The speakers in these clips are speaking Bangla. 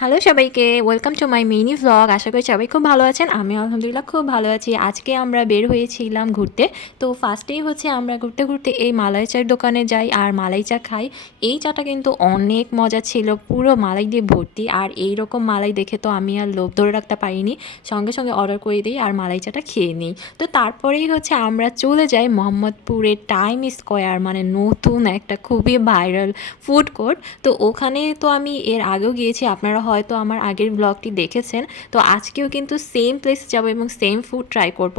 হ্যালো সবাইকে, welcome to my mini vlog. আশা করি সবাই খুব ভালো আছেন। আমি আলহামদুলিল্লাহ খুব ভালো আছি। আজকে আমরা বের হয়েছিলাম ঘুরতে। তো ফার্স্টেই হচ্ছে আমরা ঘুরতে ঘুরতে এই মালাই চায়ের দোকানে যাই আর মালাই চা খাই। এই চাটা কিন্তু অনেক মজা ছিল, পুরো মালাই দিয়ে ভর্তি। আর এই রকম মালাই দেখে তো আমি আর লোভ ধরে রাখতে পারিনি, সঙ্গে সঙ্গে অর্ডার করে দিই আর মালাই চাটা খেয়ে নিই। তো তারপরেই হচ্ছে আমরা চলে যাই মোহাম্মদপুরের টাইম স্কোয়ার, মানে নতুন একটা খুবই ভাইরাল ফুড কোর্ট। তো ওখানে তো আমি এর আগেও গিয়েছি, আপনারা হয়তো আমার আগের ব্লগটি দেখেছেন। তো আজকেও কিন্তু সেম প্লেসে যাব এবং সেম ফুড ট্রাই করব।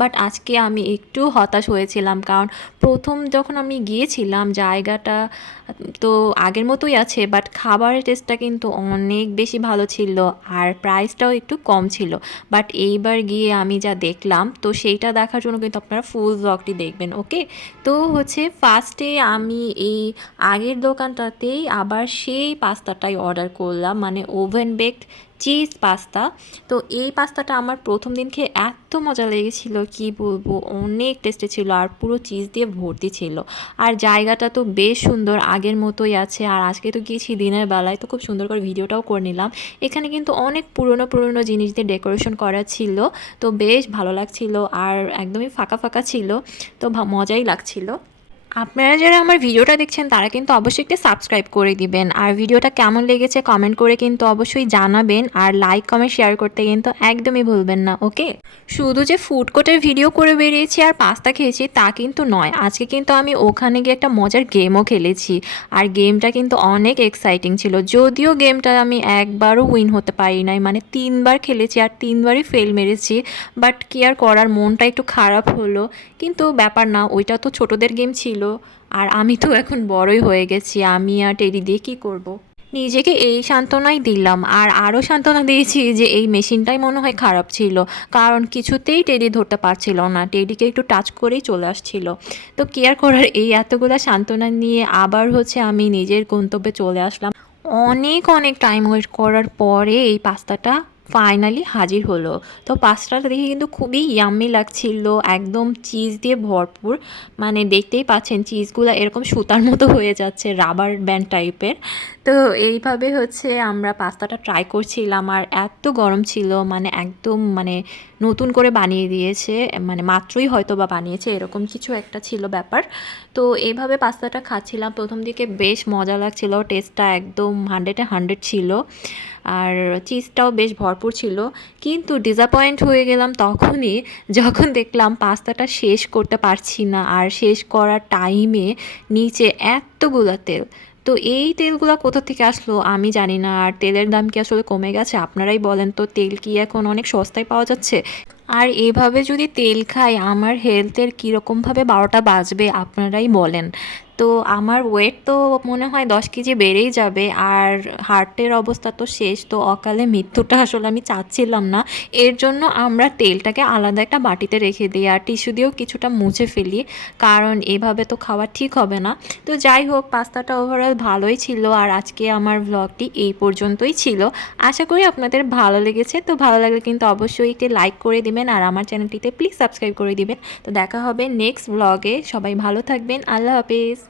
বাট আজকে আমি একটু হতাশ হয়েছিলাম, কারণ প্রথম যখন আমি গিয়েছিলাম জায়গাটা তো আগের মতোই আছে, বাট খাবারের টেস্টটা কিন্তু অনেক বেশি ভালো ছিল আর প্রাইসটাও একটু কম ছিল। বাট এইবার গিয়ে আমি যা দেখলাম, তো সেইটা দেখার জন্য কিন্তু আপনারা ফুল ব্লগটি দেখবেন, ওকে? তো হচ্ছে ফার্স্টে আমি এই আগের দোকানটাতেই আবার সেই পাস্তাটাই অর্ডার করলাম, মানে ওভেন বেকড চিজ পাস্তা। তো এই পাস্তাটা আমার প্রথম দিন খেয়ে এত মজা লেগেছিল, কি বলবো, অনেক টেস্টি ছিল আর পুরো চিজ দিয়ে ভর্তি ছিল। আর জায়গাটা তো বেশ সুন্দর, আগের মতোই আছে। আর আজকে তো গিয়েছি দিনের বেলায়, তো খুব সুন্দর করে ভিডিওটাও করে নিলাম। এখানে কিন্তু অনেক পুরনো পুরনো জিনিস দিয়ে ডেকোরেশন করা ছিল, তো বেশ ভালো লাগছিল আর একদমই ফাঁকা ফাঁকা ছিল, তো মজাই লাগছিল। আপনারা যারা আমার ভিডিওটা দেখছেন তারা কিন্তু অবশ্যই একটা সাবস্ক্রাইব করে দিবেন, আর ভিডিওটা কেমন লেগেছে কমেন্ট করে কিন্তু অবশ্যই জানাবেন, আর লাইক কমেন্ট শেয়ার করতে কিন্তু একদমই ভুলবেন না, ওকে? শুধু যে ফুড কোর্টের ভিডিও করে বেরিয়েছি আর পাস্তা খেয়েছি তা কিন্তু নয়, আজকে কিন্তু আমি ওখানে গিয়ে একটা মজার গেমও খেলেছি। আর গেমটা কিন্তু অনেক এক্সাইটিং ছিল, যদিও গেমটা আমি একবারও উইন হতে পারি নাই, মানে 3বার খেলেছি আর 3বারই ফেল মেরেছি। বাট কি আর করার, মনটা একটু খারাপ হলো। কিন্তু ব্যাপার না, ওইটা তো ছোটদের গেম ছিল। আর আমি তো এখন বড়ই হয়ে গেছি, আমি আর টেডি দিয়ে কী করব। নিজেকে এই সান্ত্বনাই দিলাম, আর আরও সান্ত্বনা দিয়েছি যে এই মেশিনটাই মনে হয় খারাপ ছিল, কারণ কিছুতেই টেডি ধরতে পারছিল না, টেডিকে একটু টাচ করেই চলে আসছিল। তো কেয়ার করার এই এতগুলো সান্ত্বনা নিয়ে আবার হচ্ছে আমি নিজের গন্তব্যে চলে আসলাম। অনেক অনেক টাইম ওয়েট করার পরে এই পাস্তাটা ফাইনালি হাজির হলো। তো পাস্তাটা দেখে কিন্তু খুবই ইয়াম্মি লাগছিল, একদম চিজ দিয়ে ভরপুর। মানে দেখতেই পাচ্ছেন চিজগুলো এরকম সুতার মতো হয়ে যাচ্ছে, রাবার ব্যান্ড টাইপের। তো এইভাবে হচ্ছে আমরা পাস্তাটা ট্রাই করছিলাম আর এত গরম ছিল, মানে একদম মানে নতুন করে বানিয়ে দিয়েছে, মানে মাত্রই হয়তো বা বানিয়েছে, এরকম কিছু একটা ছিল ব্যাপার। তো এইভাবে পাস্তাটা খাচ্ছিলাম, প্রথম দিকে বেশ মজা লাগছিল, টেস্টটা একদম 100-এ 100 ছিল আর চিজটাও বেশ ভরপুর ছিল। কিন্তু ডিসঅ্যাপয়েন্ট হয়ে গেলাম তখনই, যখন দেখলাম পাস্তাটা শেষ করতে পারছি না আর শেষ করার টাইমে নিচে এতগুলো তেল। তো এই তেলগুলো কোথা থেকে আসলো আমি জানি না, আর তেলের দাম কি আসলে কমে গেছে? আপনারাই বলেন তো, তেল কি এখন অনেক সস্তায় পাওয়া যাচ্ছে? আর এভাবে যদি তেল খাই আমার হেলথের কীরকমভাবে 12টা বাজবে আপনারাই বলেন। তো আমার ওয়েট তো মনে হয় 10 কেজি বেড়েই যাবে, আর হার্টের অবস্থা তো শেষ, তো অকালে মৃত্যুটা আসলে আমি চাচ্ছিলাম না। এর জন্য আমরা তেলটাকে আলাদা একটা বাটিতে রেখে দিই আর টিস্যু দিয়েও কিছুটা মুছে ফেলি, কারণ এভাবে তো খাওয়া ঠিক হবে না। তো যাই হোক, পাস্তাটা ওভারঅল ভালোই ছিল আর আজকে আমার ভ্লগটি এই পর্যন্তই ছিল। আশা করি আপনাদের ভালো লেগেছে। তো ভালো লাগলে কিন্তু অবশ্যই একটি লাইক করে দিবেন আর আমার চ্যানেলটিতে প্লিজ সাবস্ক্রাইব করে দিবেন। তো দেখা হবে নেক্সট ব্লগে, সবাই ভালো থাকবেন, আল্লাহ হাফেজ।